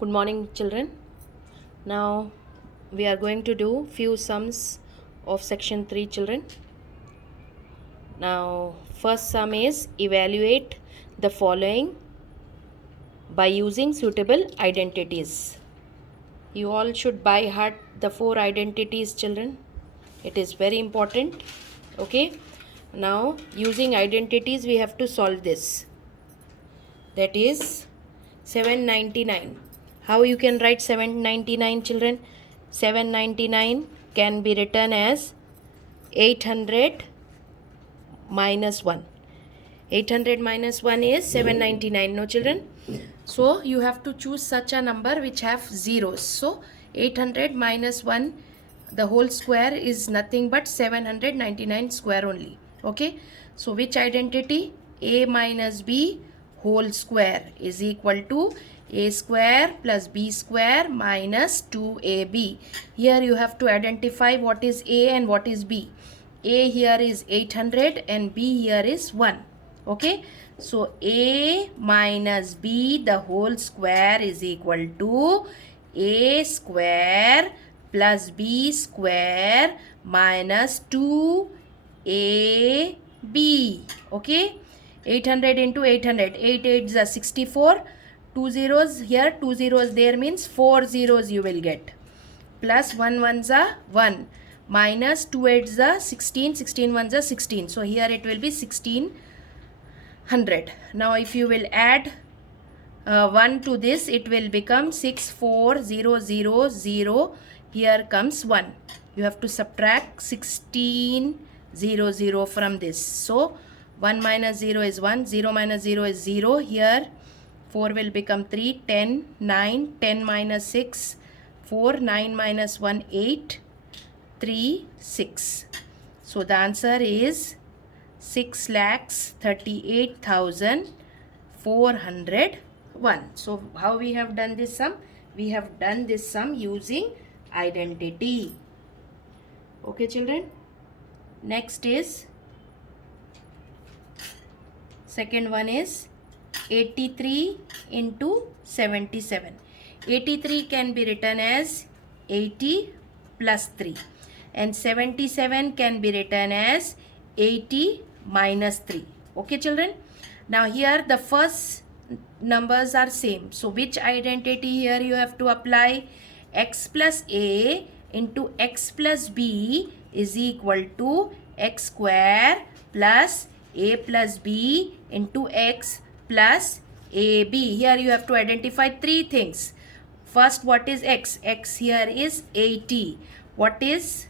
Good morning, children. Now we are going to do few sums of section 3, children. Now first sum is evaluate the following by using suitable identities. You all should by heart the 4 identities, children. It is very important. Okay. Now using identities we have to solve this. That is 799. How you can write 799, children? 799 can be written as 800 minus 1. 800 minus 1 is 799, no children? So you have to choose such a number which have zeros. So 800 minus 1, the whole square is nothing but 799 square only. Okay. So which identity? A minus B whole square is equal to a square plus b square minus 2ab. Here you have to identify what is a and what is b. A here is 800 and b here is 1. Okay. So a minus b the whole square is equal to a square plus b square minus 2ab. Okay. 800 into 800. 8 8s are 64. 2 zeros here, 2 zeros there means 4 zeros you will get. Plus 1 1s are 1. Minus 2 8s are 16. 16 1s are 16. So here it will be 1600. Now if you will add 1 to this, it will become 64000. Here comes 1. You have to subtract 1600 from this. So 1 minus 0 is 1. 0 minus 0 is 0. Here 4 will become 3. 10, 9. 10 minus 6, 4. 9 minus 1, 8. 3, 6. So the answer is 6,38,401. So how we have done this sum? We have done this sum using identity. Okay, children. Next is second one is 83 into 77. 83 can be written as 80 plus 3 and 77 can be written as 80 minus 3. Okay, children. Now here the first numbers are same. So which identity here you have to apply? X plus a into x plus b is equal to x square plus a plus b into x plus ab. Here you have to identify 3 things. First, what is x? X here is 80. What is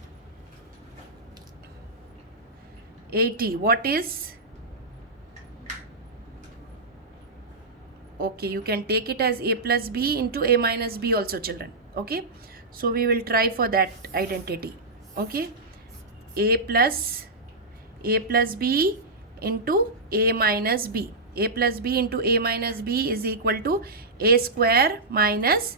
80? What is? Okay, you can take it as a plus b into a minus b also, children. Okay, so we will try for that identity. Okay, a plus b into a minus b. A plus b into a minus b is equal to a square minus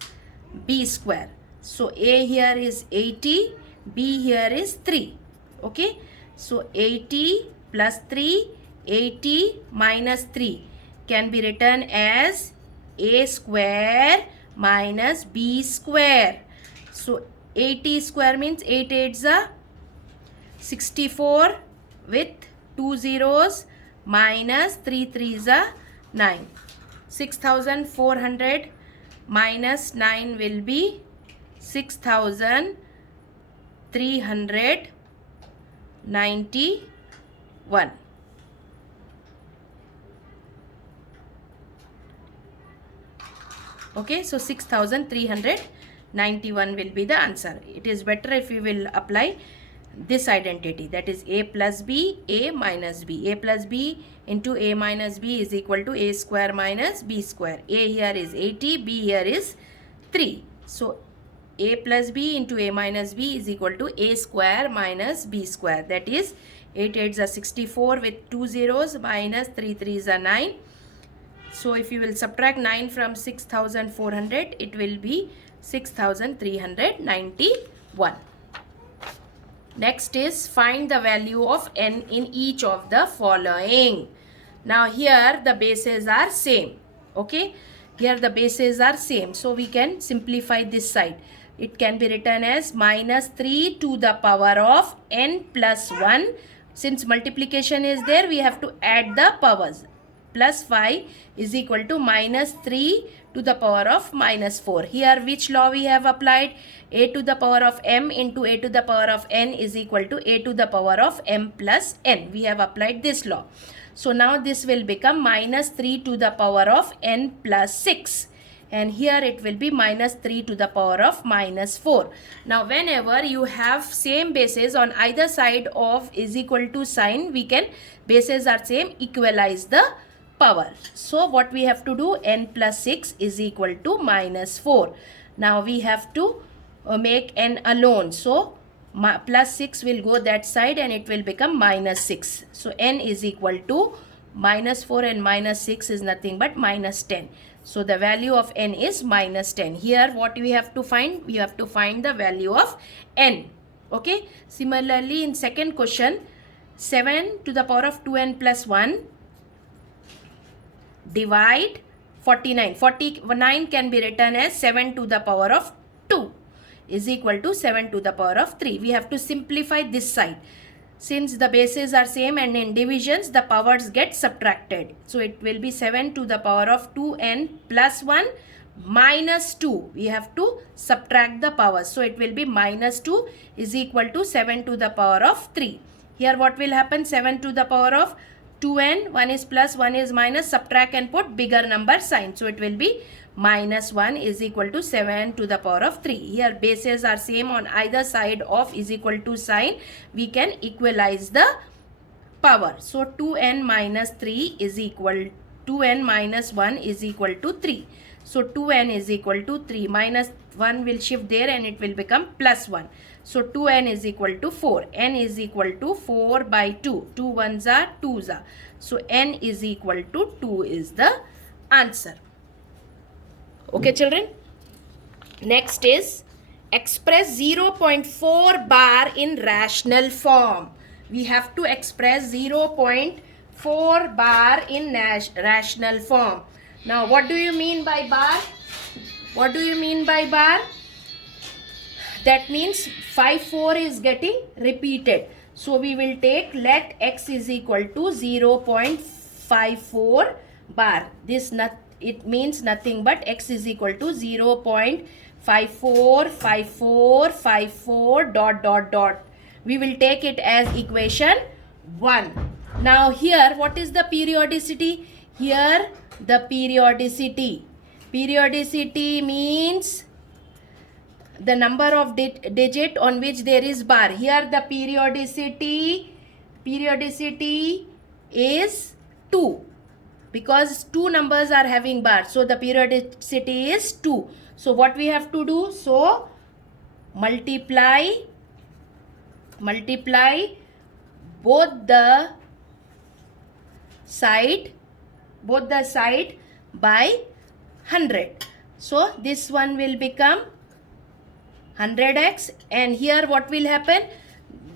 b square. So a here is 80, b here is 3. Okay, so 80 plus 3, 80 minus 3 can be written as a square minus b square. So 80 square means 8 8s are 64 with 2 zeros minus 3 3s are 9. 6,400 minus 9 will be 6,391. Okay, so 6,391 will be the answer. It is better if you will apply this identity, that is a plus b, a minus b. A plus b into a minus b is equal to a square minus b square. A here is 80, b here is 3. So a plus b into a minus b is equal to a square minus b square. That is 8 8s are 64 with 2 zeros minus 3 3s are 9. So if you will subtract 9 from 6,400, it will be 6,391. Next is find the value of n in each of the following. Now here the bases are same. Okay. Here the bases are same, so we can simplify this side. It can be written as minus 3 to the power of n plus 1. Since multiplication is there, we have to add the powers. Plus 5 is equal to minus 3 to the power of minus 4. Here which law we have applied? A to the power of m into a to the power of n is equal to a to the power of m plus n. We have applied this law. So now this will become minus 3 to the power of n plus 6. And here it will be minus 3 to the power of minus 4. Now whenever you have same bases on either side of is equal to sign, we can, bases are same, equalize the power. So what we have to do, n plus 6 is equal to minus 4. Now we have to make n alone. So plus 6 will go that side and it will become minus 6. So n is equal to minus 4 and minus 6 is nothing but minus 10. So the value of n is minus 10. Here what we have to find? We have to find the value of n. Okay. Similarly in second question, 7 to the power of 2n plus 1 divide 49. 49 can be written as 7 to the power of 2 is equal to 7 to the power of 3. We have to simplify this side. Since the bases are same and in divisions, the powers get subtracted. So it will be 7 to the power of 2n plus 1 minus 2. We have to subtract the powers. So it will be minus 2 is equal to 7 to the power of 3. Here what will happen? 7 to the power of 2n, 1 is plus, 1 is minus, subtract and put bigger number sign. So it will be minus 1 is equal to 7 to the power of 3. Here bases are same on either side of is equal to sign. We can equalize the power. So 2n minus 3 is equal, 2n minus 1 is equal to 3. So 2n is equal to 3. Minus 1 will shift there and it will become plus 1. So 2n is equal to 4. N is equal to 4 by 2. 2 ones are 2s are. So n is equal to 2 is the answer. Okay children. Next is express 0.4 bar in rational form. We have to express 0.4 bar in rational form. Now what do you mean by bar? What do you mean by bar? That means 4 is getting repeated. So we will take let x is equal to 0.54 bar. This it means nothing but x is equal to 0.545454 dot dot dot. We will take it as equation 1. Now here what is the periodicity? Here the periodicity. Periodicity means the number of digit on which there is bar. Here the periodicity is 2 because 2 numbers are having bar. So the periodicity is 2. So what we have to do? So multiply both the side by 100. So this one will become 100x, and here what will happen?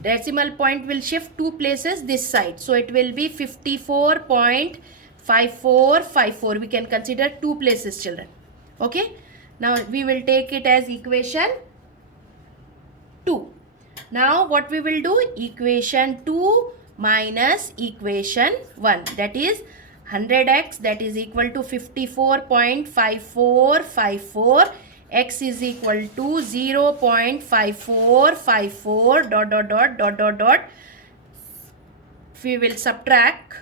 Decimal point will shift 2 places this side. So it will be 54.5454. We can consider 2 places children. Okay. Now we will take it as equation 2. Now what we will do? Equation 2 minus equation 1. That is 100x, that is equal to 54.5454. X is equal to 0.5454 dot dot dot dot dot dot. We will subtract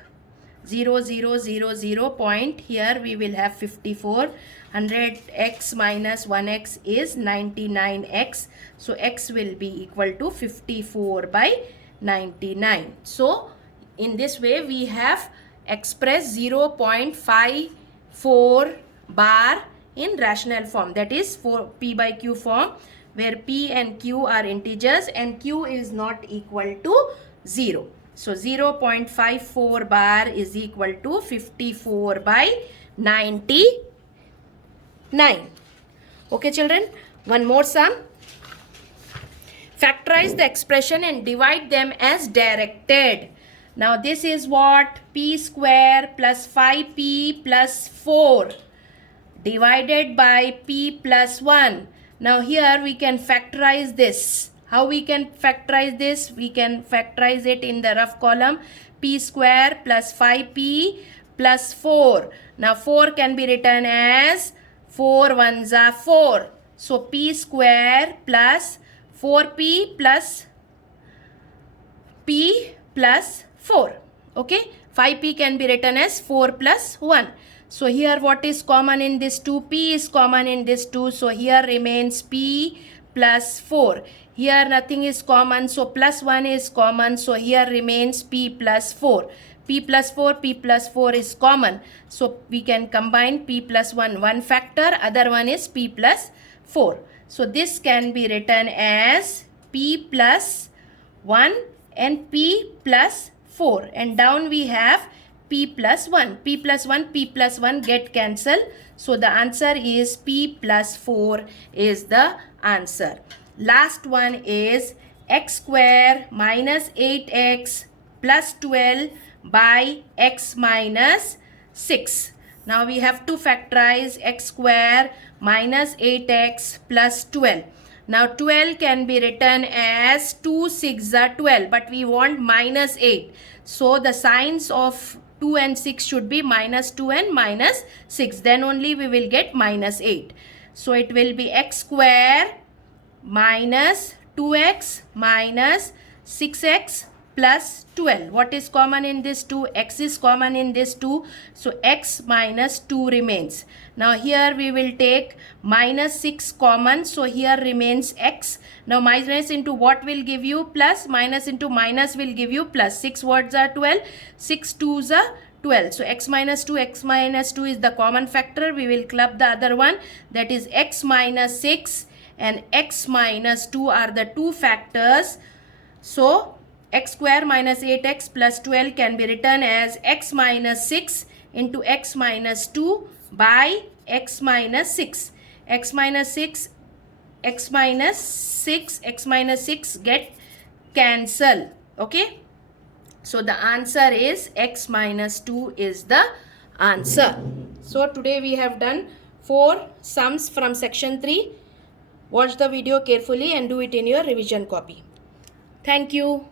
0.000 point. Here we will have 54. 100x minus 1x is 99x. So x will be equal to 54 by 99. So in this way we have expressed 0.54 bar in rational form, that is for p by q form, where p and q are integers and q is not equal to 0. So 0.54 bar is equal to 54 by 99. Okay children, one more sum. Factorize the expression and divide them as directed. Now this is what? P square plus 5p plus 4 divided by p plus 1. Now here we can factorize this. How we can factorize this? We can factorize it in the rough column. P square plus 5p plus 4. Now 4 can be written as 4 ones are 4. So p square plus 4p plus p plus 4. Okay. 5p can be written as 4 plus 1. So here what is common in this 2? P is common in this 2. So here remains p plus 4. Here nothing is common. So plus 1 is common. So here remains p plus 4. P plus 4, p plus 4 is common. So we can combine p plus 1. One factor, other one is p plus 4. So this can be written as p plus 1 and p plus 4. And down we have p plus 1. P plus 1, p plus 1 get cancelled. So the answer is p plus 4 is the answer. Last one is x square minus 8x plus 12 by x minus 6. Now we have to factorize x square minus 8x plus 12. Now 12 can be written as 2 6 are 12, but we want minus 8. So the signs of 2 and 6 should be minus 2 and minus 6. Then only we will get minus 8. So it will be x square minus 2x minus 6x plus 12. What is common in this 2? X is common in this 2. So x minus 2 remains. Now here we will take minus 6 common. So here remains x. Now minus into what will give you plus? Minus into minus will give you plus. 6 words are 12. 6 2s are 12. So x minus 2 is the common factor. We will club the other one. That is x minus 6 and x minus 2 are the two factors. So x square minus 8x plus 12 can be written as x minus 6 into x minus 2 by x minus 6. X minus 6, x minus 6, x minus 6 get cancelled. Okay. So the answer is x minus 2 is the answer. So today we have done 4 sums from section 3. Watch the video carefully and do it in your revision copy. Thank you.